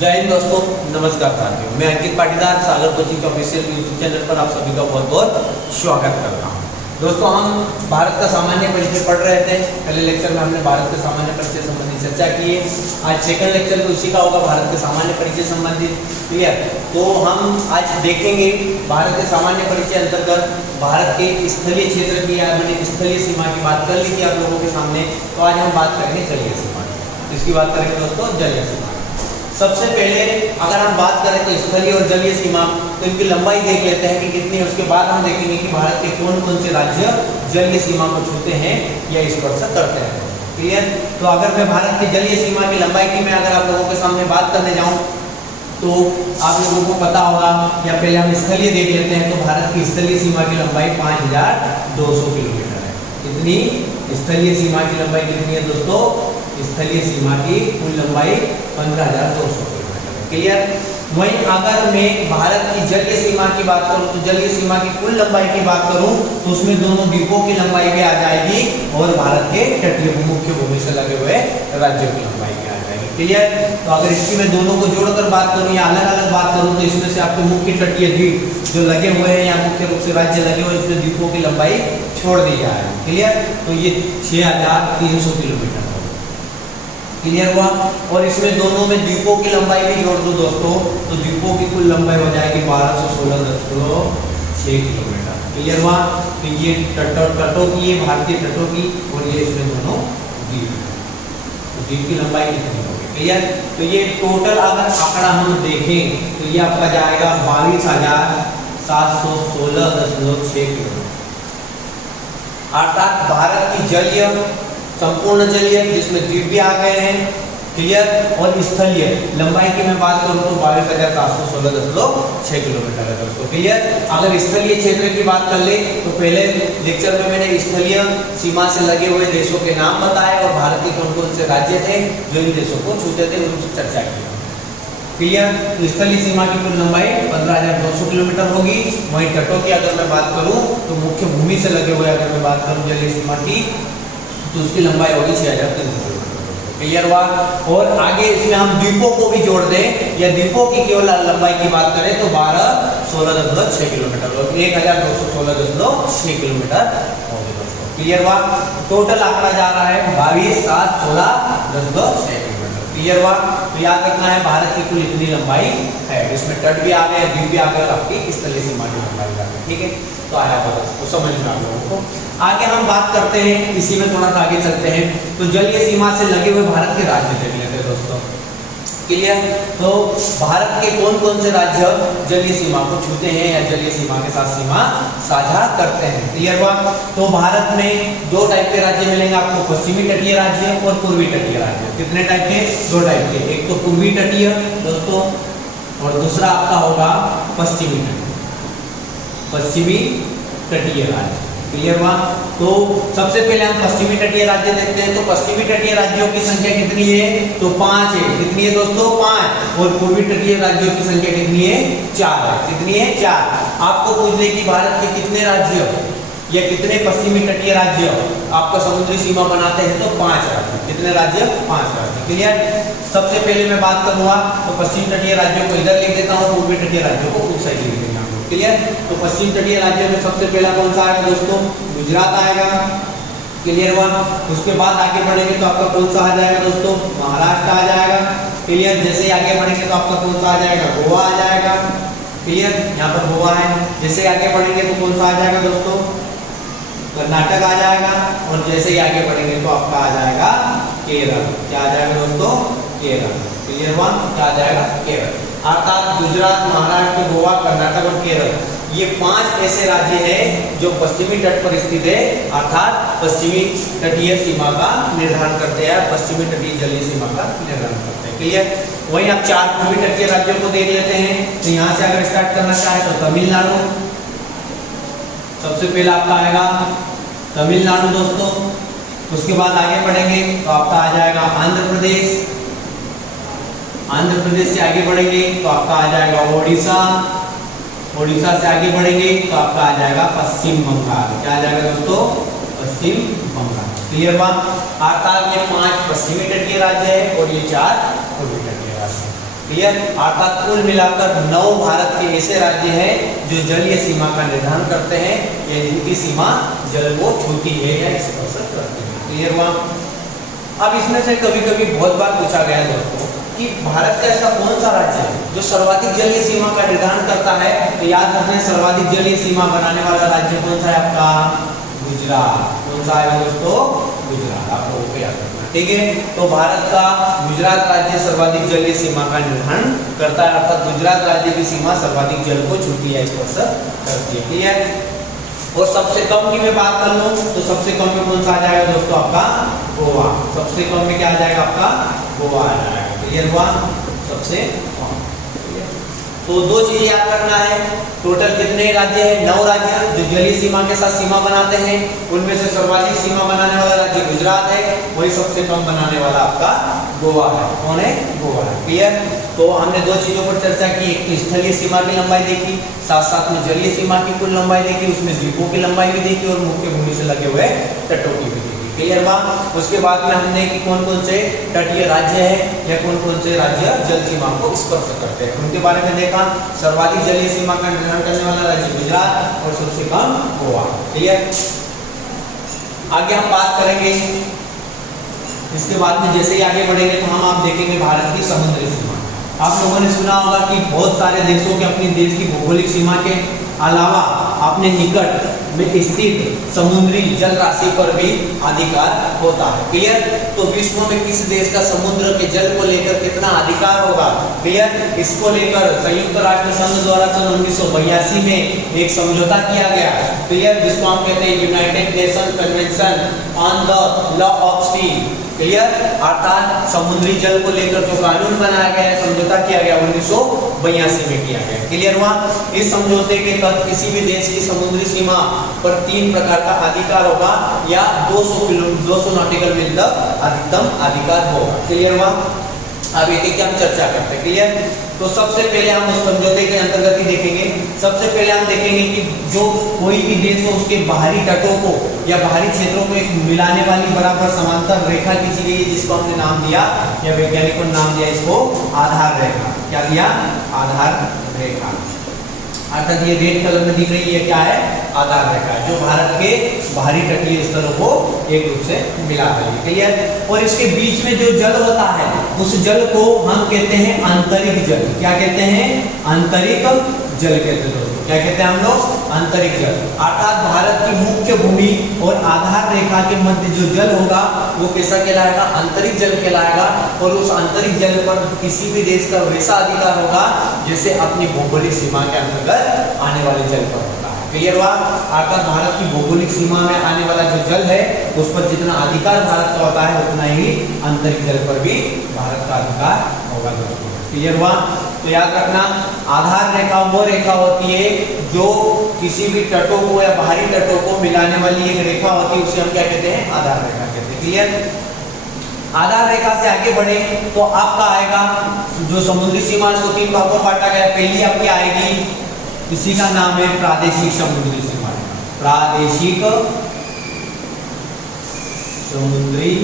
जय हिंद दोस्तों, नमस्कार साथियों। मैं अंकित पाटीदार सागर कोचिंग ऑफिशियल यूट्यूब चैनल पर आप सभी का बहुत बहुत स्वागत करता हूं। दोस्तों, हम भारत का सामान्य परिचय पढ़ रहे थे। पहले लेक्चर में हमने भारत के सामान्य परिचय संबंधी चर्चा की है। आज सेकंड लेक्चर भी उसी का होगा, भारत के सामान्य परिचय संबंधित। क्लियर? तो हम आज देखेंगे भारत के सामान्य परिचय अंतर्गत भारत के स्थलीय क्षेत्र की मैंने स्थलीय सीमा की बात कर ली थी आप लोगों के सामने। तो आज हम बात करेंगे जलीय सीमा की। इसकी बात करेंगे दोस्तों जलीय सीमा। सबसे पहले अगर हम बात करें तो स्थलीय और जलीय सीमा, तो इनकी लंबाई देख लेते हैं कि कितनी है। उसके बाद हम देखेंगे कि भारत के कौन कौन से राज्य जलीय सीमा को छूते हैं या स्पर्श करते हैं। क्लियर? तो अगर मैं भारत की जलीय सीमा की लंबाई की मैं अगर आप लोगों के सामने बात करने जाऊं तो आप लोगों को पता होगा, या पहले हम स्थलीय देख लेते हैं। तो भारत की स्थलीय सीमा की लंबाई 5200 किलोमीटर है। कितनी? स्थलीय सीमा की लंबाई कितनी है दोस्तों? स्थलीय सीमा की कुल लंबाई 15,200 किलोमीटर। क्लियर? वहीं अगर मैं भारत की जलीय सीमा की बात करूं तो जलीय सीमा की कुल लंबाई की बात करूं तो उसमें दोनों द्वीपों की लंबाई भी आ जाएगी और भारत के तटीय मुख्य भूमि से लगे हुए राज्यों की लंबाई भी आ जाएगी। क्लियर? तो अगर इसकी मैं दोनों को जोड़कर बात करूं या अलग अलग बात करूं तो इसमें से आपके मुख्य तटीय द्वीप जो लगे हुए हैं या मुख्य रूप से राज्य लगे हुए हैं, इसमें द्वीपों की लंबाई छोड़ दी जाए। क्लियर? तो ये 6,300 किलोमीटर। क्लियर हुआ? और इसमें दोनों में द्वीपों की लंबाई भी जोड़ दो दोस्तों, तो द्वीपों की कुल लंबाई हो जाएगी 1216.6 किलोमीटर। क्लियर हुआ? तो ये तटों की है, भारतीय तटों की, और ये इसमें दोनों द्वीप। तो द्वीप की लंबाई कितनी होगी? क्लियर? तो ये टोटल अगर आंकड़ा हम देखें तो ये आपका जाएगा 22,716.6 किलोमीटर। अर्थात भारत की जलीय, संपूर्ण जलीय जिसमें द्वीप भी आ गए हैं, क्लियर, और स्थलीय लंबाई की मैं बात करूं तो 22,716.6 किलोमीटर है दोस्तों। क्लियर? अगर स्थलीय क्षेत्र की बात कर ले तो पहले लेक्चर में मैंने स्थलीय सीमा से लगे हुए देशों के नाम बताए और भारत के कौन कौन से राज्य थे जो इन देशों को छूते थे, उनसे चर्चा की। क्लियर? तो स्थलीय सीमा की कुल लंबाई 15,200 किलोमीटर होगी। वहीं तटों की अगर मैं बात करूं तो मुख्य भूमि से लगे हुए अगर मैं बात करूं जलीय सीमा की तो उसकी लंबाई होगी 6,300 किलोमीटर। क्लियर हुआ? और आगे इसमें हम द्वीपों को भी जोड़ दें या द्वीपों की केवल लंबाई की बात करें तो 1216.6 किलोमीटर होगी, 1,216.6 किलोमीटर होगी दोस्तों। क्लियर हुआ? टोटल आंकड़ा जा रहा है 22,716.6 किलोमीटर। क्लियर हुआ? तो याद रखना है भारत की कुल इतनी लंबाई है। इसमें तट भी आ गए, द्वीप भी आ गए और आपकी स्थलीय सीमा की लंबाई आ गई। ठीक है? तो आया तो समझ में आप लोगों को। आगे हम बात करते हैं, इसी में थोड़ा सा आगे चलते हैं। तो जलीय सीमा से लगे हुए भारत के राज्य देख लेते हैं दोस्तों। क्लियर? तो भारत के कौन कौन से राज्य जलीय सीमा को छूते हैं या जलीय सीमा के साथ सीमा साझा करते हैं। क्लियर हुआ? तो भारत में दो टाइप के राज्य मिलेंगे आपको, पश्चिमी तटीय राज्य और पूर्वी तटीय राज्य। कितने टाइप के? दो टाइप के। एक तो पूर्वी तटीय दोस्तों और दूसरा आपका होगा पश्चिमी तटीय, पश्चिमी तटीय राज्य। क्लियर हुआ? तो सबसे पहले हम पश्चिमी तटीय राज्य देखते हैं। तो पश्चिमी तटीय राज्यों की संख्या कितनी है? तो 5 है। कितनी है दोस्तों? 5। और पूर्वी तटीय राज्यों की संख्या कितनी है? 4 है। कितनी है? 4। आपको पूछ ले कि भारत के कितने राज्य या कितने पश्चिमी तटीय राज्य आपका समुद्री सीमा बनाते हैं, तो 5 राज्य। कितने राज्य? 5 राज्य। क्लियर? सबसे पहले मैं बात करूंगा तो पश्चिमी तटीय राज्यों को इधर लिख देता हूँ, पूर्वी तटीय राज्यों को उस साइड लिख देता हूँ। क्लियर? तो पश्चिम तटीय राज्यों में सबसे पहला कौन सा आएगा दोस्तों? गुजरात आएगा। क्लियर हुआ? उसके बाद आगे बढ़ेंगे तो आपका कौन सा आ जाएगा दोस्तों? महाराष्ट्र आ जाएगा। क्लियर? जैसे ही आगे बढ़ेंगे तो आपका कौन सा आ जाएगा? गोवा आ जाएगा। क्लियर? यहाँ पर गोवा है। जैसे आगे बढ़ेंगे तो कौन सा आ जाएगा दोस्तों? कर्नाटक आ जाएगा। और जैसे ही आगे बढ़ेंगे तो आपका आ जाएगा केरल। क्या आ जाएगा दोस्तों? केरल। क्लियर हुआ? क्या आ जाएगा? केरल। अर्थात गुजरात, महाराष्ट्र, गोवा, कर्नाटक और केरल, ये 5 ऐसे राज्य हैं जो पश्चिमी तट पर स्थित है, अर्थात पश्चिमी तटीय सीमा का निर्धारण करते हैं, पश्चिमी तटीय जलीय सीमा का निर्धारण करते हैं। क्लियर? वहीं आप 4 पूर्वी तटीय राज्यों को देख लेते हैं। तो यहाँ से अगर स्टार्ट करना चाहे तो तमिलनाडु सबसे पहला आपका आएगा, तमिलनाडु दोस्तों। उसके बाद आगे बढ़ेंगे तो आपका आ जाएगा आंध्र प्रदेश। आंध्र प्रदेश से आगे बढ़ेंगे तो आपका आ जाएगा ओडिशा। ओडिशा से आगे बढ़ेंगे तो आपका आ जाएगा पश्चिम बंगाल। क्या आ जाएगा दोस्तों? पश्चिम बंगाल। क्लियर बात? अर्थात ये 5 पश्चिमी तटीय राज्य है और ये 4 पूर्वी तटीय राज्य। क्लियर। अर्थात कुल मिलाकर 9 भारत के ऐसे राज्य हैं जो जलीय सीमा का निर्धारण करते हैं या जिनकी सीमा जल को छूती है या स्पर्श करती है। क्लियर हुआ। अब इसमें से कभी कभी बहुत बार पूछा गया दोस्तों कि भारत का ऐसा कौन सा राज्य है जो सर्वाधिक जलीय सीमा का निर्धारण करता है। तो याद रखना सर्वाधिक जलीय सीमा बनाने वाला राज्य कौन सा है आपका, गुजरात। कौन सा है दोस्तों, गुजरात। आप लोगों को याद रखना, ठीक है। तो भारत का गुजरात राज्य सर्वाधिक जलीय सीमा का निर्धारण करता है, अर्थात गुजरात राज्य की सीमा सर्वाधिक जल को छूती है, स्पर्श करती है। क्लियर। और सबसे कम की मैं बात कर लूं तो सबसे कम में कौन सा आ जाएगा दोस्तों, आपका गोवा। सबसे कम में क्या आ जाएगा, आपका गोवा आ जाएगा। क्लियर हुआ, सबसे कम। तो दो चीजें याद रखना है, टोटल कितने राज्य हैं, 9 राज्य जो जलीय सीमा के साथ सीमा बनाते हैं। उनमें से सर्वाधिक सीमा बनाने वाला राज्य गुजरात है, वही सबसे कम बनाने वाला आपका गोवा है। कौन है, गोवा है। क्लियर। तो हमने दो चीजों पर चर्चा की, एक तो स्थलीय सीमा की लंबाई देखी, साथ साथ में जलीय सीमा की कुल लंबाई देखी, उसमें द्वीपों की लंबाई भी देखी और मुख्य भूमि से लगे हुए तटों की भी देखी। क्लियर हुआ। उसके बाद में हमने कि कौन कौन से तटीय राज्य है या कौन कौन से राज्य जल सीमा को स्पर्श करते हैं, उनके बारे में देखा। सर्वाधिक जलीय सीमा का निर्धारण करने वाला राज्य गुजरात और सबसे कम गोवा। क्लियर। आगे हम बात करेंगे, इसके बाद में जैसे ही आगे बढ़ेंगे तो हम आप देखेंगे भारत की समुद्री सीमा। आप लोगों ने सुना होगा कि बहुत सारे देशों के अपने देश की भौगोलिक सीमा के अलावा अपने निकट में स्थित समुद्री जल राशि पर भी अधिकार होता है। क्लियर। तो विश्व में किस देश का समुद्र के जल को लेकर कितना अधिकार होगा, क्लियर। इसको लेकर संयुक्त राष्ट्र संघ द्वारा सन 1982 में एक समझौता किया गया, क्लियर, जिसको हम कहते हैं United nation convention on the law of sea. Clear. अर्थात समुद्री जल को लेकर जो कानून बनाया गया है, समझौता किया गया 1982 में किया गया। क्लियर हुआ। इस समझौते के तहत किसी भी देश की समुद्री सीमा पर 3 प्रकार का अधिकार होगा या 200 नॉटिकल मील तक अधिकतम अधिकार होगा। क्लियर हुआ। अब एक एक हम चर्चा करते हैं। क्लियर। तो सबसे पहले हम उस समझौते के अंतर्गत ही देखेंगे। सबसे पहले हम देखेंगे कि जो कोई भी देश हो उसके बाहरी तटों को या बाहरी क्षेत्रों को एक मिलाने वाली बराबर समांतर रेखा खींची गई है, जिसको हमने नाम दिया या वैज्ञानिकों ने नाम दिया इसको आधार रेखा। क्या दिया, आधार रेखा। अर्थात ये रेड कलर में दिख रही है, क्या है, आधार रेखा, जो भारत के बाहरी तटीय स्थलों को एक रूप से मिला रही है। क्लियर। और इसके बीच में जो जल होता है उस जल को हम कहते हैं आंतरिक जल। क्या कहते हैं, आंतरिक जल कहते हैं दोस्तों। क्या कहते हैं हम लोग, आंतरिक जल। अर्थात भारत की मुख्य भूमि और आधार रेखा के मध्य जो जल होगा वो कैसा कहलाएगा, आंतरिक जल कहलाएगा। और उस आंतरिक जल पर किसी भी देश का वैसा अधिकार होगा जैसे अपनी भौगोलिक सीमा के अंतर्गत आने वाले जल पर होता है। क्लियर हुआ। अर्थात भारत की भौगोलिक सीमा में आने वाला जो जल है उस पर जितना अधिकार भारत का होता है उतना ही आंतरिक जल पर भी भारत का अधिकार होगा दोस्तों। क्लियर हुआ। तो याद रखना, आधार रेखा वो रेखा होती है जो किसी भी तटों को या बाहरी तटों को मिलाने वाली एक रेखा होती है, उसे हम क्या कहते हैं, आधार रेखा कहते हैं। क्लियर। आधार रेखा से आगे बढ़े तो आपका आएगा जो समुद्री सीमा, इसको 3 भागों में बांटा गया। पहली आपकी आएगी, इसी का नाम है प्रादेशिक समुद्री सीमा। प्रादेशिक समुद्री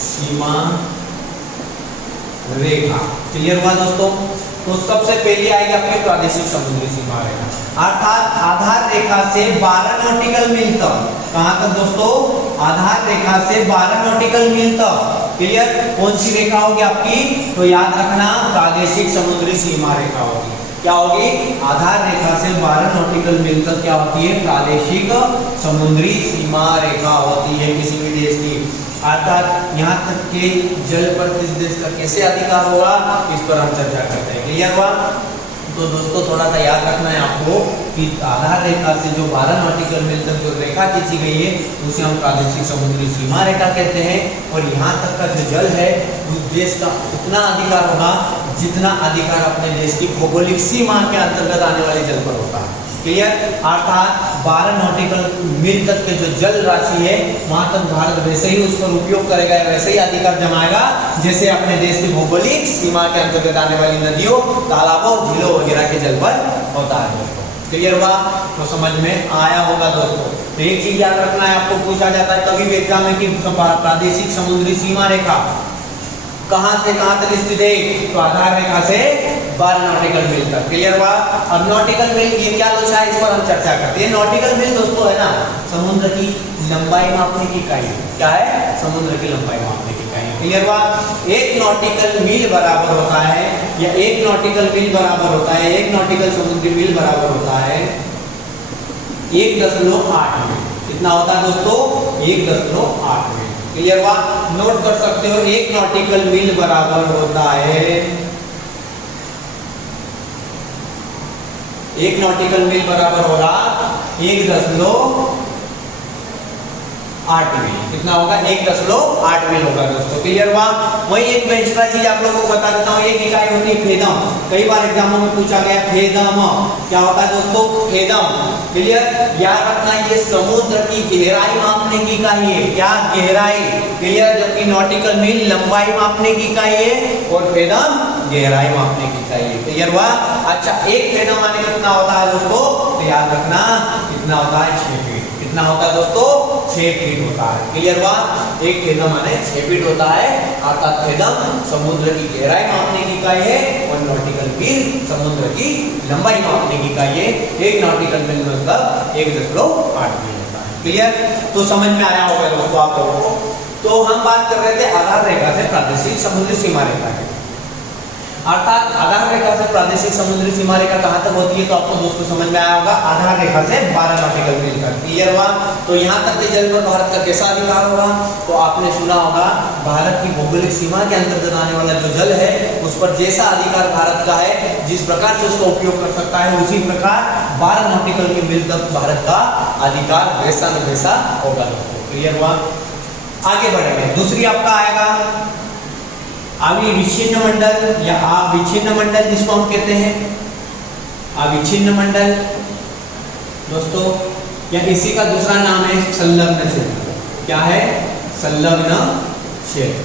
सीमा रेखा। क्लियर हुआ दोस्तों। तो सबसे पहली आएगी आपकी प्रादेशिक समुद्री सीमा रेखा, अर्थात आधार रेखा से 12 नॉटिकल मील तक। कहां तक दोस्तों, आधार रेखा से 12 नॉटिकल मील तक। क्लियर। कौन सी रेखा होगी आपकी, तो याद रखना प्रादेशिक समुद्री सीमा रेखा होगी। क्या होगी, आधार रेखा से 12 नॉटिकल मील तक क्या होती है, प्रादेशिक समुद्री सीमा रेखा होती है किसी भी देश की। अर्थात यहाँ तक के जल पर किस देश का कैसे अधिकार होगा, इस पर हम चर्चा करते हैं। क्लियर हुआ। तो दोस्तों थोड़ा सा याद रखना है आपको कि आधार रेखा से जो 12 नॉटिकल मील तक जो रेखा खींची गई है उसे हम प्रादेशिक समुद्री सीमा रेखा कहते हैं। और यहाँ तक का जो जल है उस देश का उतना अधिकार होगा जितना अधिकार अपने देश की भौगोलिक सीमा के अंतर्गत आने वाले जल पर होता है। क्लियर। अर्थात 12 नॉटिकल मील तक के जो जल राशि है वहां तक भारत वैसे ही उस पर उपयोग करेगा, वैसे ही अधिकार जमाएगा जैसे अपने देश की भौगोलिक सीमा के अंतर्गत आने वाली नदियों, तालाबों, झीलों वगैरह के जल पर होता है दोस्तों। क्लियर हुआ। तो समझ में आया होगा दोस्तों। तो एक चीज याद रखना है, आपको पूछा जाता है कभी भी एग्जाम में कि प्रादेशिक समुद्री सीमा रेखा कहां से कहां तक स्थित है? तो आधार रेखा से 12 नॉटिकल मील तक। क्लियर हुआ? अब नॉटिकल मील ये क्या लोचा है, इस पर हम चर्चा करते हैं। नॉटिकल मील दोस्तों है ना समुद्र की लंबाई मापने की इकाई। क्या है? समुद्र की लंबाई मापने की इकाई। क्लियर हुआ? एक नॉटिकल मील बराबर होता है, या एक नॉटिकल मील बराबर होता है, एक नॉटिकल समुद्री मील बराबर होता है 1.8 मील। कितना होता है दोस्तों? 1.8 मील। क्लियर हुआ? नोट कर सकते हो, एक नॉटिकल मील बराबर होता है, एक नॉटिकल मील बराबर होगा 1.8 मील। कितना होगा? 1.8 मील होगा दोस्तों। क्लियर हुआ? वही एक मैं एक्स्ट्रा चीज आप लोगों को बता देता हूँ, एक इकाई होती है फेदम। कई बार एग्जामों में पूछा गया फेदम क्या होता है दोस्तों? फेदम। क्लियर? याद रखना ये समुद्र की गहराई मापने की इकाई है। क्या? गहराई। क्लियर? जबकि नॉटिकल मील लंबाई मापने की इकाई है और फेदम गहराई मापने की इकाई है। क्लियर हुआ? अच्छा, एक फेदम माने कितना होता है दोस्तों? तो याद रखना कितना होता है? 6 फीट। कितना होता है दोस्तों? 6 फीट होता है। क्लियर हुआ? एक फेदम माने 6 फीट होता है। अर्थात फेदम समुद्र की गहराई मापने की इकाई है और नॉटिकल मील समुद्र की लंबाई मापने की इकाई है। एक नॉटिकल मील मतलब 1.8 मील होता है। क्लियर? तो समझ में आया होगा दोस्तों आप लोगों को। तो हम बात कर रहे थे आधार रेखा से प्रादेशिक समुद्री सीमा रेखा की। अर्थात आधार रेखा से प्रादेशिक समुद्री सीमा रेखा कहां तक होती है? तो आपको दोस्तों समझ में आया होगा, आधार रेखा से 12 नॉटिकल मील तक। क्लियर हुआ? तो यहां तक के जल पर भारत का कैसा अधिकार होगा? तो आपने सुना होगा भारत की भौगोलिक सीमा के अंतर्गत आने वाला जो जल है उस पर जैसा अधिकार भारत का है, जिस प्रकार से उसका उपयोग कर सकता है, उसी प्रकार 12 नॉटिकल मील तक भारत का अधिकार वैसा न वैसा होगा दोस्तों। क्लियर हुआ? आगे बढ़ेंगे। दूसरी आपका आएगा अविच्छिन्न मंडल या अविच्छिन्न मंडल, जिसको हम कहते हैं अविच्छिन्न मंडल दोस्तों, या इसी का दूसरा नाम है संलग्न क्षेत्र। क्या है? संलग्न क्षेत्र।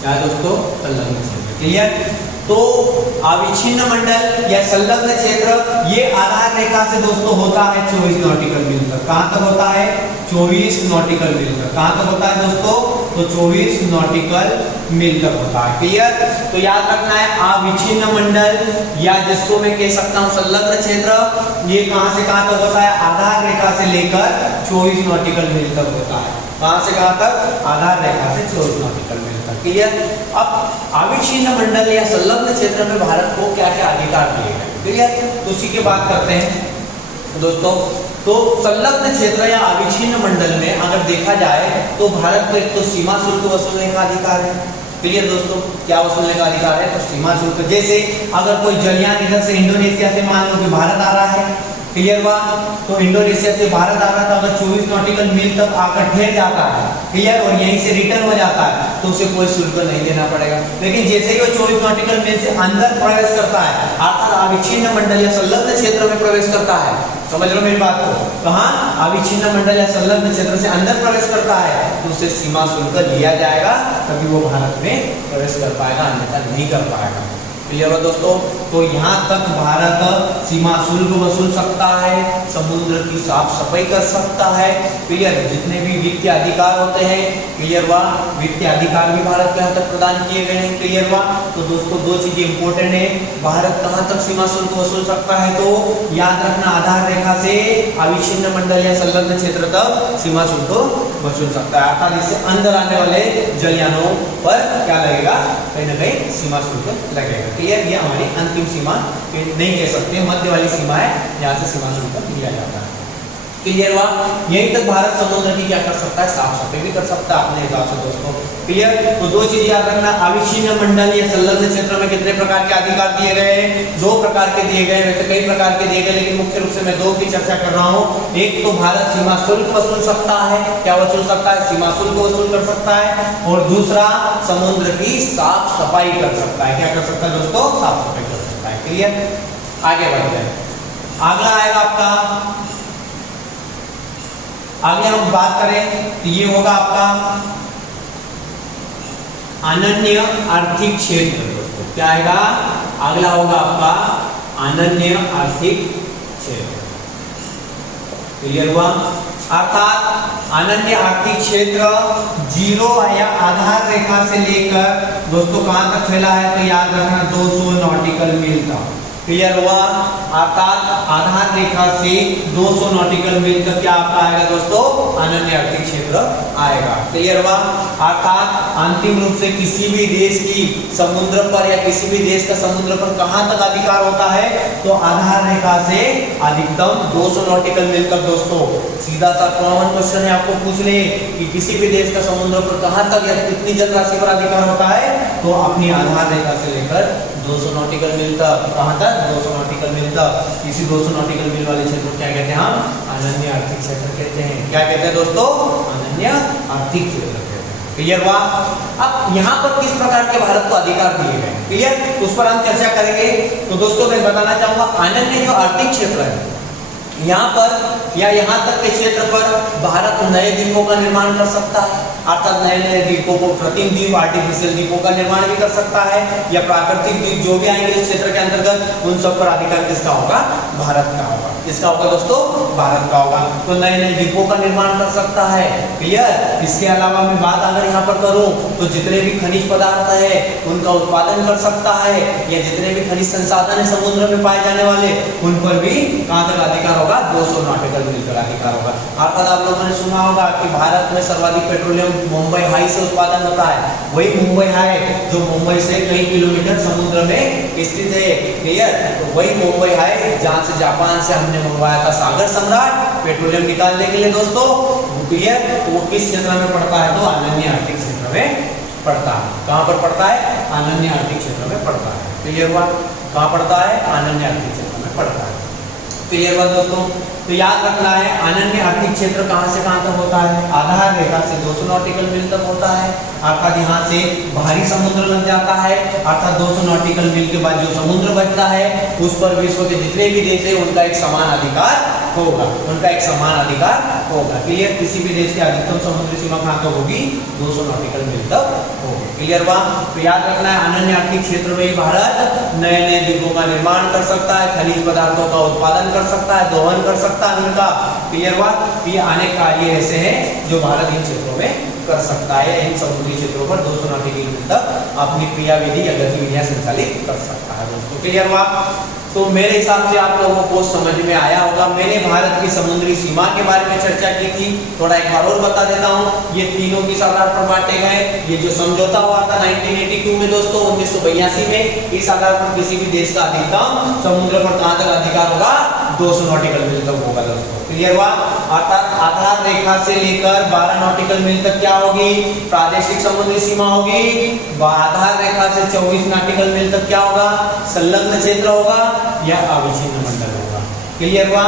क्या दोस्तों? संलग्न क्षेत्र। क्लियर? तो अविच्छिन्न मंडल या संलग्न क्षेत्र ये आधार रेखा से दोस्तों होता है 24 नॉटिकल मील तक। कहां तक होता है? 24 नॉटिकल मील तक। कहां तक होता है दोस्तों? तो 24 नॉटिकल मील तक होता है। क्लियर? तो याद रखना है अविच्छिन्न मंडल या जिसको मैं कह सकता हूं संलग्न क्षेत्र, ये कहां से कहां तक होता है? आधार रेखा से लेकर 24 नॉटिकल मील तक होता है। कहां से कहां तक? आधार रेखा से 24 नॉटिकल मील तक। क्लियर? अब अविच्छिन्न मंडल या संलग्न क्षेत्र में भारत को क्या क्या अधिकार दिए गए? क्लियर? तो उसी की बात करते हैं दोस्तों। तो संलग्न क्षेत्र या अविच्छिन्न मंडल में अगर देखा जाए तो भारत को एक तो सीमा शुल्क वसूलने का अधिकार है। क्लियर दोस्तों? क्या वसूलने का अधिकार है? तो सीमा शुल्क। जैसे अगर कोई जलयान इधर से इंडोनेशिया से मान लो कि भारत आ रहा है, क्लियर हुआ? तो इंडोनेशिया से भारत आ रहा था, अगर 24 नॉटिकल मील तक आकर ठहर जाता है, क्लियर, और यहीं से रिटर्न हो जाता है तो उसे कोई शुल्क नहीं देना पड़ेगा। लेकिन जैसे ही वो 24 नॉटिकल मील से अंदर प्रवेश करता है, अर्थात अविच्छिन्न मंडल या संलग्न क्षेत्र में प्रवेश करता है, समझ लो मेरी बात को, कहां? अविच्छिन्न मंडल या संलग्न क्षेत्र से अंदर प्रवेश करता है तो उसे सीमा शुल्क लिया जाएगा, तभी वो भारत में प्रवेश कर पाएगा, अन्यथा नहीं कर पाएगा। क्लियर है दोस्तों? तो यहाँ तक भारत सीमा शुल्क वसूल सकता है, समुद्र की साफ सफाई कर सकता है। क्लियर? जितने भी वित्तीय अधिकार होते हैं, क्लियर हुआ? वित्तीय अधिकार भी भारत को यहाँ तक प्रदान किए गए हैं। क्लियर हुआ? तो दोस्तों दो चीजें इंपॉर्टेंट है, भारत कहाँ तक सीमा शुल्क वसूल सकता है? तो याद रखना आधार रेखा से अविच्छिन्न मंडल या संलग्न क्षेत्र तक सीमा शुल्क वसूल सकता है, अर्थात इससे अंदर आने वाले जलयानों पर क्या लगेगा? कहीं ना कहीं सीमा शुल्क लगेगा। क्लियर? ये हमारी अंतिम सीमा नहीं कह सकते, मध्य वाली सीमा है, यहाँ से सीमा शुल्क लिया जाता है। क्लियर हुआ? यहीं तक भारत समुद्र की क्या कर सकता है? साफ सफाई भी कर सकता है अपने हिसाब से दोस्तों। क्लियर? तो दो चीज याद रखना, अविच्छिन्न मंडल या संलग्न क्षेत्र में कितने प्रकार के अधिकार दिए गए हैं? 2 प्रकार के दिए गए, वैसे कई प्रकार के दिए गए, लेकिन मुख्य रूप से मैं 2 की चर्चा कर रहा हूँ। एक तो भारत सीमा शुल्क वसूल सकता है, क्या वसूल सकता है? सीमा शुल्क वसूल कर सकता है, और दूसरा समुद्र की साफ सफाई कर सकता है। क्या कर सकता है दोस्तों? साफ सफाई कर सकता है। क्लियर? आगे बढ़ते हैं। अगला आएगा आपका, आगे हम बात करें तो ये होगा आपका अनन्य आर्थिक क्षेत्र दोस्तों। क्या आएगा? अगला होगा आपका अनन्य आर्थिक क्षेत्र। क्लियर हुआ? अर्थात अनन्य आर्थिक क्षेत्र जीरो या आधार रेखा से लेकर दोस्तों कहां तक फैला है, तो याद रखना 200 नॉटिकल मील तक। क्लियर हुआ? अर्थात आधार रेखा से 200 नॉटिकल मील तक क्या आपका आएगा दोस्तों, अनन्य आर्थिक क्षेत्र आएगा। क्लियर हुआ? अर्थात अंतिम रूप से किसी भी देश की समुद्र पर या किसी भी देश का समुद्र पर कहां तक अधिकार होता है, तो आधार रेखा से अधिकतम 200 नॉटिकल मील तक। दोस्तों सीधा सा कॉमन क्वेश्चन है, आपको पूछ ले कि किसी भी देश का समुद्र पर कहां तक या कितनी जल राशि पर अधिकार होता है, तो अपनी आधार रेखा से लेकर 200 नॉटिकल मील तक। कहां तक? 200 नॉटिकल मील तक। इसी 200 नॉटिकल मील वाले क्षेत्र को क्या कहते हैं, हम अनन्य आर्थिक क्षेत्र कहते हैं। क्या कहते हैं दोस्तों? अनन्य आर्थिक क्षेत्र कहते हैं। क्लियर हुआ? अब यहाँ पर किस प्रकार के भारत को अधिकार दिए गए, क्लियर, उस पर हम चर्चा करेंगे। तो दोस्तों मैं बताना चाहूंगा, अनन्य जो आर्थिक क्षेत्र है यहाँ पर या यहाँ तक के क्षेत्र पर भारत नए द्वीपों का निर्माण कर सकता है, अर्थात नए नए द्वीपों को, कृत्रिम द्वीप, आर्टिफिशियल द्वीपों का निर्माण भी कर सकता है, या प्राकृतिक द्वीप जो भी आएंगे इस क्षेत्र के अंतर्गत, उन सब पर अधिकार किसका होगा, भारत का होगा। किसका होगा दोस्तों? भारत का होगा। तो नए नए द्वीपों का निर्माण कर सकता है। क्लियर? इसके अलावा मैं बात अगर यहाँ पर करूँ तो जितने भी खनिज पदार्थ है उनका उत्पादन कर सकता है, या जितने भी खनिज संसाधन है समुद्र में पाए जाने वाले, उन पर भी कहाँ तक अधिकार होगा, 200 नॉटिकल मील तक अधिकार होगा। अर्थात आप लोगों ने सुना होगा कि भारत में सर्वाधिक पेट्रोलियम मुंबई हाई से उत्पादन होता है। वही मुंबई हाई जो मुंबई से कई किलोमीटर समुद्र में स्थित है। क्लियर? तो वही मुंबई हाई जहाँ से जापान से हमने मंगवाया था सागर सम्राट पेट्रोलियम निकालने के लिए दोस्तों। क्लियर? तो वो किस क्षेत्र में पड़ता है, तो अनन्य आर्थिक क्षेत्र में पड़ता है। कहाँ पर पड़ता है? अनन्य आर्थिक क्षेत्र में पड़ता है। क्लियर हुआ? कहाँ पड़ता है? अनन्य आर्थिक क्षेत्र में पड़ता है। क्लियर हुआ दोस्तों? तो याद रखना है, अनन्य आर्थिक क्षेत्र कहां से कहां तक होता है, आधार रेखा से 200 नॉटिकल मील तक होता है। अर्थात यहाँ से बाहरी समुद्र लग जाता है, अर्थात 200 नॉटिकल मील के बाद जो समुद्र बचता है उस पर विश्व के जितने भी देश है उनका एक समान अधिकार होगा, उनका एक समान अधिकार होगा। क्लियर? किसी भी देश की अधिकतम समुद्री सीमा कहां तक होगी, 200 नॉटिकल मील तक होगी। क्लियर हुआ? तो याद रखना है, अनन्य आर्थिक क्षेत्र में भारत नए नए द्वीपों का निर्माण कर सकता है, खनिज पदार्थों का उत्पादन कर सकता है, दोहन कर सकता है उनका। क्लियर हुआ? ये अनेक कार्य ऐसे हैं जो भारत इन क्षेत्रों में कर सकता है, इन समुद्री क्षेत्रों पर 200 नॉटिकल मील तक अपनी क्रियाविधि या गतिविधियां संचालित कर सकता है दोस्तों। क्लियर हुआ? तो मेरे हिसाब से आप लोगों को समझ में आया होगा। मैंने भारत की समुद्री सीमा के बारे में चर्चा की थी, थोड़ा एक बार और बता देता हूँ। ये तीनों किस आधार पर बांटे गए, ये जो समझौता हुआ था 1982 में दोस्तों, 1982 में, इस आधार पर किसी भी देश का अधिकतम समुद्र पर कहां तक अधिकार होगा, 200 नॉटिकल मील तक होगा दोस्तों। क्लियर हुआ? अर्थात आधार रेखा से लेकर 12 नॉटिकल मील तक क्या होगी, प्रादेशिक समुद्री सीमा होगी। आधार रेखा से 24 नॉटिकल मील तक क्या होगा, संलग्न क्षेत्र होगा या अविच्छिन्न मंडल होगा। क्लियर हुआ?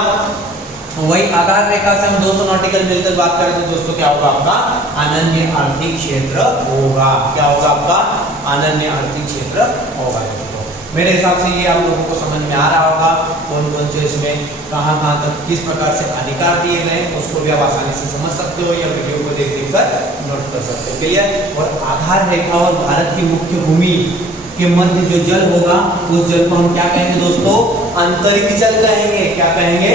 वही आधार रेखा से हम 200 नॉटिकल मील तक बात करें तो दोस्तों क्या होगा, आपका अनन्य आर्थिक क्षेत्र होगा। क्या होगा आपका? अनन्य आर्थिक क्षेत्र होगा दोस्तों। मेरे हिसाब से ये आप लोगों को समझ में आ रहा होगा, कौन कौन से इसमें कहाँ तक किस प्रकार से अधिकार दिए गए, उसको भी आप आसानी से समझ सकते हो या वीडियो को देख कर नोट कर सकते हो। क्लियर? और आधार रेखा और भारत की मुख्य भूमि के मध्य जो जल होगा उस जल को हम क्या कहेंगे दोस्तों, अंतरिक्ष जल कहेंगे। क्या कहेंगे?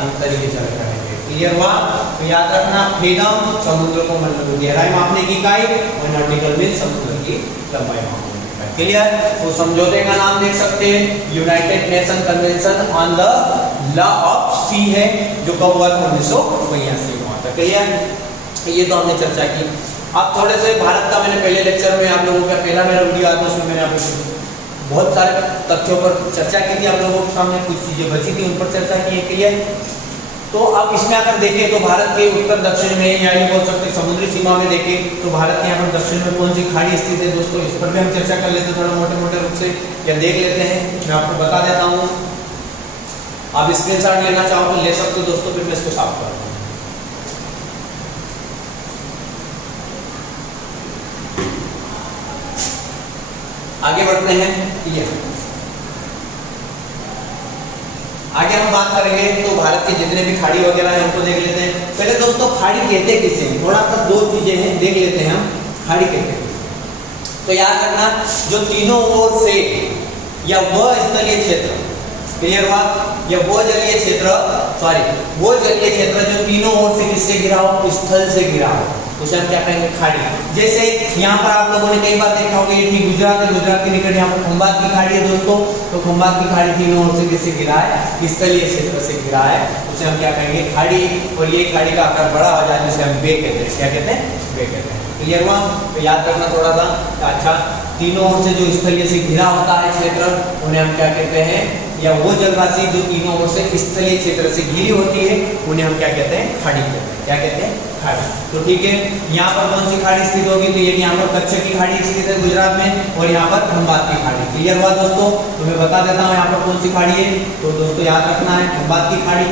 अंतरिक्ष जल कहेंगे। क्लियर हुआ? तो याद रखना, फ्रीडम समुद्र को गहराई मापने की इकाई और नॉटिकल मील समुद्र की लंबाई मापने की इकाई। क्लियर? तो समझौते का नाम देख सकते हैं, United nation convention on the law of sea है, जो कब हुआ था, 1982 में हुआ था। क्लियर? ये तो हमने चर्चा की। अब थोड़े से भारत का मैंने पहले लेक्चर में आप लोगों का पहला मेरा वीडियो आता है, उसमें मैंने आप बहुत सारे तथ्यों पर चर्चा की थी, आप लोगों के सामने कुछ चीजें बची थी उन पर चर्चा की है। क्लियर? तो अब इसमें अगर देखें तो भारत के उत्तर दक्षिण में, या ये बोल सकते समुद्री सीमा में देखें तो भारत के यहाँ पर दक्षिण में कौन सी खाड़ी स्थित है दोस्तों, इस पर भी हम चर्चा कर लेते हैं थोड़ा मोटे मोटे रूप से, या देख लेते हैं। मैं आपको बता देता हूँ, आप स्क्रीनशॉट लेना चाहो तो ले सकते हो दोस्तों, फिर मैं इसको साफ कर दूँ। आगे बढ़ते हैं। ये आगे हम बात करेंगे तो भारत के जितने भी खाड़ी वगैरह है उनको देख लेते हैं। पहले दोस्तों खाड़ी कहते किसे हैं, थोड़ा सा दो चीजें हैं देख लेते हैं हम, खाड़ी कहते हैं। तो याद रखना, जो तीनों ओर से या वह स्थलीय क्षेत्र, क्लियर हुआ, या वह जलीय क्षेत्र सॉरी वो जलीय क्षेत्र जो तीनों ओर से किससे घिरा हो, स्थल से घिरा हो, उसे हम क्या कहेंगे, खाड़ी। जैसे यहाँ पर आप लोगों ने कई बार देखा होगा, ये ठीक गुजरात है, गुजरात के निकट यहाँ पर खंबात की खाड़ी है दोस्तों, तो खंबात की खाड़ी तीनों ओर से किससे घिरा है, स्थलीय क्षेत्र से घिरा है, उसे हम क्या कहेंगे, खाड़ी। और ये खाड़ी का आकार बड़ा हो जाए जिसे हम बे कहते हैं, क्या कहते हैं, बे कहते हैं। क्लियर हुआ? तो याद रखना थोड़ा सा। अच्छा, तीनों ओर से जो स्थलीय से घिरा होता है क्षेत्र, उन्हें हम क्या कहते हैं, या वो जल राशि जो तीनों ओर से स्थलीय क्षेत्र से घिरी होती है, उन्हें हम क्या कहते हैं, खाड़ी कहते हैं। क्या कहते हैं, खाड़ी। तो ठीक है, यहाँ पर कौन सी खाड़ी स्थित होगी, तो ये यहाँ पर कच्छ की खाड़ी स्थित है गुजरात में, और यहाँ पर खंबात की खाड़ी। क्लियर हुआ दोस्तों? तो मैं बता देता हूँ यहाँ पर कौन सी खाड़ी है। तो दोस्तों याद रखना है खंबात की खाड़ी।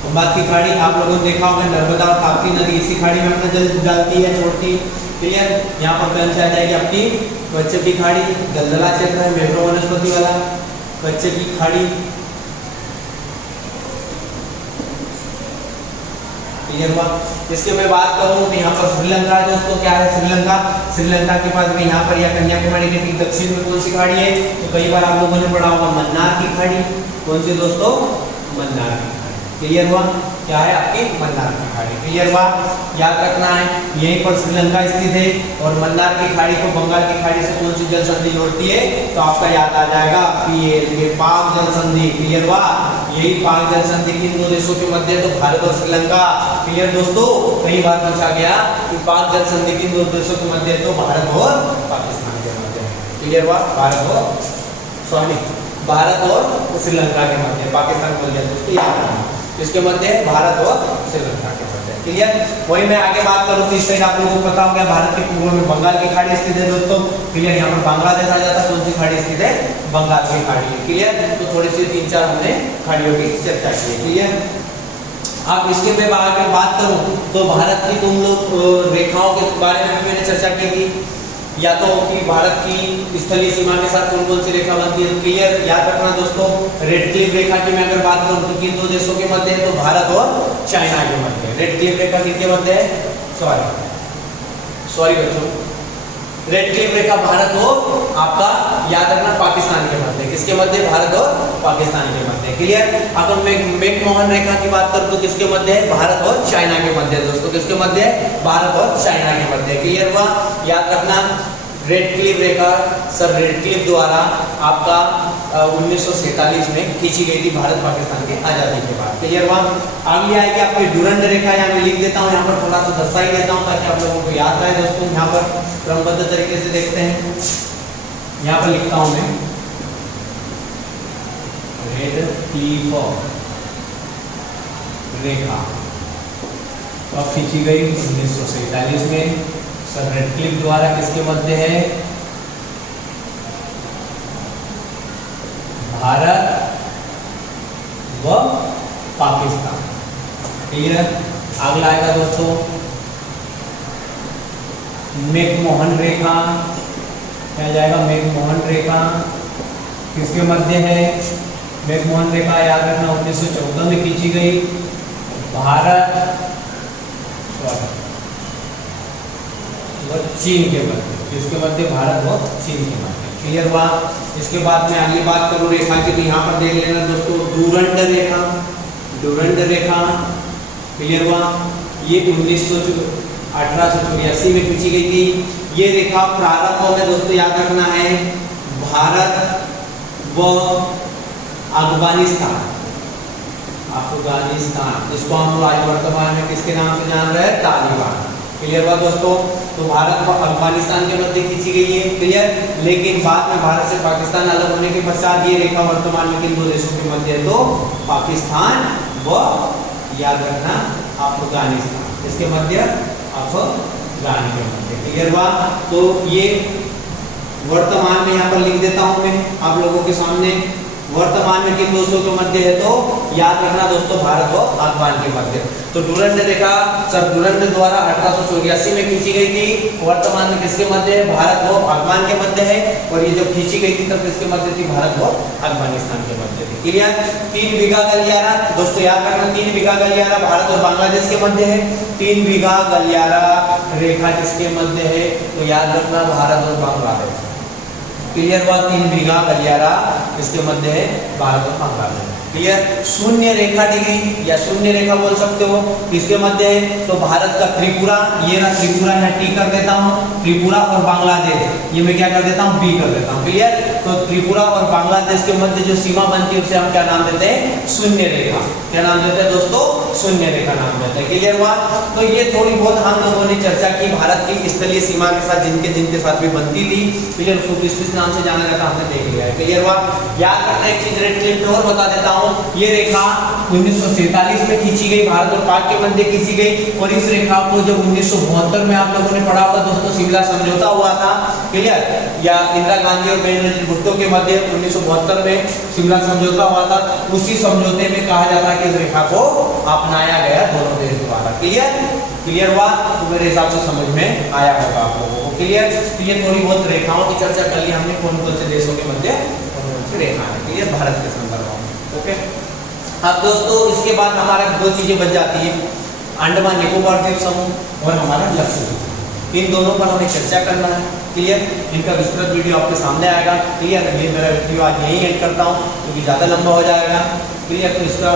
खंबात की खाड़ी आप लोगों ने देखा होगा, नर्मदा और ताप्ती नदी इसी खाड़ी में अपना जल डालती है, छोड़ती है। क्लियर? यहाँ पर कौन सी आ जाएगी आपकी, कच्छ की खाड़ी, दलदला क्षेत्र है, मैंग्रोव वनस्पति वाला कच्छ की खाड़ी। क्लियर हुआ? इसके मैं बात करूं तो यहाँ पर श्रीलंका है दोस्तों, क्या है श्रीलंका, श्रीलंका के पास में यहाँ पर या कन्याकुमारी के ठीक दक्षिण में कौन सी खाड़ी है, तो कई बार आप लोगों ने पढ़ा होगा मन्नार की खाड़ी। कौन सी दोस्तों, मन्नार की खाड़ी। क्लियर हुआ? क्या है आपकी, मन्नार की खाड़ी। क्लियर हुआ? याद रखना है यहीं पर श्रीलंका स्थित है, और मन्नार की खाड़ी को बंगाल की खाड़ी से कौन सी जल संधि जोड़ती है, तो आपका याद आ जाएगा ये पाक जल संधि। क्लियर हुआ? यही पाक जल संधि किन दो देशों के मध्य, तो भारत और श्रीलंका। क्लियर दोस्तों? कई बार पूछा गया कि पाक जल संधि किन दो देशों के मध्य, तो भारत और पाकिस्तान के मध्य। क्लियर हुआ? भारत और श्रीलंका के मध्य, पाकिस्तान बोल दिया दोस्तों, याद रखना इसके मध्य भारत और श्रीलंका के मध्य। क्लियर? वही मैं आगे बात करूँ तो इस साइड आप लोगों को पता हो गया, भारत के पूर्व में बंगाल की खाड़ी स्थित है दोस्तों। क्लियर? यहाँ पर बांग्लादेश आ जाता है, कौन सी खाड़ी स्थित है, बंगाल की खाड़ी। क्लियर? तो थोड़ी सी 3-4 हमने खाड़ियों की चर्चा की। क्लियर? अब इसके मैं आगे बात करूँ तो भारत की तुम लोग रेखाओं के बारे में मैंने चर्चा की थी, या तो कि भारत की स्थलीय सीमा के साथ कौन कौन सी रेखा बनती है। क्लियर? याद रखना दोस्तों, रेड क्लिफ रेखा की मैं अगर बात करूं तो किन दो देशों के मध्य है, तो भारत और चाइना के मध्य है। रेड क्लिफ रेखा किसके मध्य है, सॉरी बच्चों, रेड क्लिफ रेखा भारत और आपका याद रखना पाकिस्तान के मध्य। किसके मध्य, भारत और पाकिस्तान के मध्य। क्लियर? अगर मैं मैकमोहन रेखा की बात करूं तो किसके मध्य है, भारत और चाइना के मध्य दोस्तों। किसके मध्य है, भारत और चाइना के मध्य। क्लियर हुआ? याद रखना रेड क्लिफ रेखा सर रेड क्लिफ द्वारा आपका 1947 में खींची गई थी भारत पाकिस्तान के आजादी के बाद। क्लियर हुआ? अगली आएगी आपकी डुरंड रेखा, यहाँ मैं लिख देता हूँ, यहाँ पर थोड़ा सा दर्शा ही देता हूँ ताकि आप लोगों को याद आए दोस्तों। यहाँ पर क्रमबद्ध तरीके से देखते हैं, यहाँ पर लिखता हूँ मैं रेड क्लिफ रेखा कब खींची गई, 1947 में। सर रेड क्लिफ द्वारा किसके मध्य है, भारत व पाकिस्तान। क्लियर? अगला आएगा दोस्तों मैकमोहन रेखा, क्या जाएगा, मैकमोहन रेखा किसके मध्य है, मैकमोहन रेखा याद रखना 1914 में खींची गई, भारत व चीन के मध्य। किसके मध्य, भारत व चीन के मध्य। क्लियर हुआ? इसके बाद में अगली बात करूँ रेखा की, तो यहाँ पर देख लेना दोस्तों डुरंड रेखा, डुरंड रेखा। क्लियर हुआ? ये 1884 में खींची गई थी। ये रेखा प्रारंभ में दोस्तों याद रखना है भारत व अफगानिस्तान, जिसको हम लोग आज वर्तमान में किसके नाम से जान रहे हैं, तालिबान। क्लियर हुआ दोस्तों? तो भारत व अफगानिस्तान के मध्य खींची गई है। क्लियर? लेकिन बाद में भारत से पाकिस्तान अलग होने के पश्चात ये रेखा वर्तमान में किन दो देशों के मध्य है, तो पाकिस्तान व याद रखना अफगानिस्तान। इसके मध्य, अफगान के मध्य। क्लियर हुआ? तो ये वर्तमान में यहाँ पर लिख देता हूँ मैं आप लोगों के सामने, वर्तमान में किन देशों के मध्य है, तो याद रखना दोस्तों भारत और अफगान के मध्य। तो डुरंड रेखा सर डुरंड द्वारा 1884 में खींची गई थी, वर्तमान में किसके मध्य है, भारत और अफगान के मध्य है। और ये जो खींची गई थी तब किसके मध्य थी, भारत और अफगानिस्तान के मध्य थी। क्लियर? 3 बीघा गलियारा दोस्तों याद रखना, 3 बीघा गलियारा भारत और बांग्लादेश के मध्य है। 3 बीघा गलियारा रेखा किसके मध्य है, तो याद रखना भारत और बांग्लादेश। क्लियर हुआ? 3 बीघा गलियारा इसके मध्य है, भारत और बांग्लादेश। क्लियर, शून्य रेखा डिग्री या शून्य रेखा बोल सकते हो किसके मध्य है, तो भारत का त्रिपुरा, ये ना त्रिपुरा यहाँ टी कर देता हूँ, त्रिपुरा और बांग्लादेश ये मैं क्या कर देता हूँ, बी कर देता हूँ। क्लियर, तो त्रिपुरा और बांग्लादेश के मध्य जो सीमा बनती है उसे हम क्या नाम देते हैं, शून्य रेखा। क्या नाम देते हैं दोस्तों, शून्य रेखा नाम देते हैं। क्लियर हुआ, तो ये थोड़ी बहुत हम लोगों ने चर्चा की भारत की स्थलीय सीमा के साथ जिनके जिनके साथ भी बनती थी। क्लियर, उसको किस नाम से जाना जाता हमने देख लिया है। क्लियर हुआ, याद रखना एक चीज रेड क्लिप में और बता देता हूँ, ये रेखा 1947 में खींची गई, भारत और पाक के मध्य खींची गई, और इस रेखा को जब 1972 में आप लोगों ने पढ़ा होगा दोस्तों, शिमला समझौता हुआ था। क्लियर, या इंदिरा गांधी और बेनजीर भुट्टो के मध्य 1972 में शिमला समझौता हुआ था। उसी समझौते में कहा जाता है कि इस रेखा को अपनाया गया दोनों देश द्वारा। क्लियर, क्लियर हुआ, तो मेरे हिसाब से समझ में आया होगा आप लोगों को। क्लियर, तो ये थोड़ी बहुत रेखाओं की चर्चा कर ली हमने, कौन कौन से देशों के मध्य कौन कौन सी रेखा है। क्लियर, भारत के संदर्भ में। ओके, अब दोस्तों इसके बाद हमारा दो चीजें बच जाती है, अंडमान निकोबार द्वीप समूह और हमारा लक्षद्वीप। इन दोनों पर हमें चर्चा करना है। क्लियर, इनका विस्तृत वीडियो आपके सामने आएगा। क्लियर, ये मेरा वीडियो आज यहीं एंड करता हूँ क्योंकि ज़्यादा लंबा हो जाएगा। क्लियर, तो इसका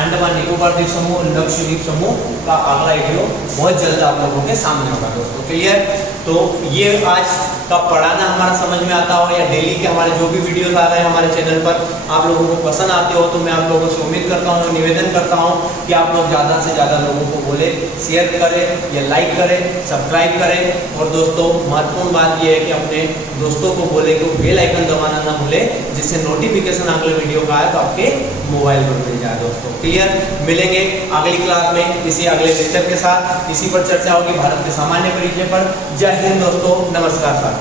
अंडमान निकोबार द्वीप समूह और लक्षद्वीप समूह का अगला वीडियो बहुत जल्द आप लोगों के सामने होगा दोस्तों। क्लियर, तो ये आज का पढ़ाना हमारा समझ में आता हो या डेली के हमारे जो भी वीडियोस आ रहे हैं हमारे चैनल पर आप लोगों को पसंद आते हो, तो मैं आप लोगों से उम्मीद करता हूँ, निवेदन करता हूँ कि आप लोग ज़्यादा से ज़्यादा लोगों को बोले, शेयर करें या लाइक करें, सब्सक्राइब करें। और दोस्तों महत्वपूर्ण बात यह है कि अपने दोस्तों को बोले कि बेल आइकन दबाना ना भूले, जिससे नोटिफिकेशन अगले वीडियो का आए तो आपके मोबाइल पर मिल जाए दोस्तों। क्लियर, मिलेंगे अगली क्लास में किसी अगले लेक्चर के साथ, इसी पर चर्चा होगी भारत के सामान्य परिचय पर। जय हिंद दोस्तों, नमस्कार।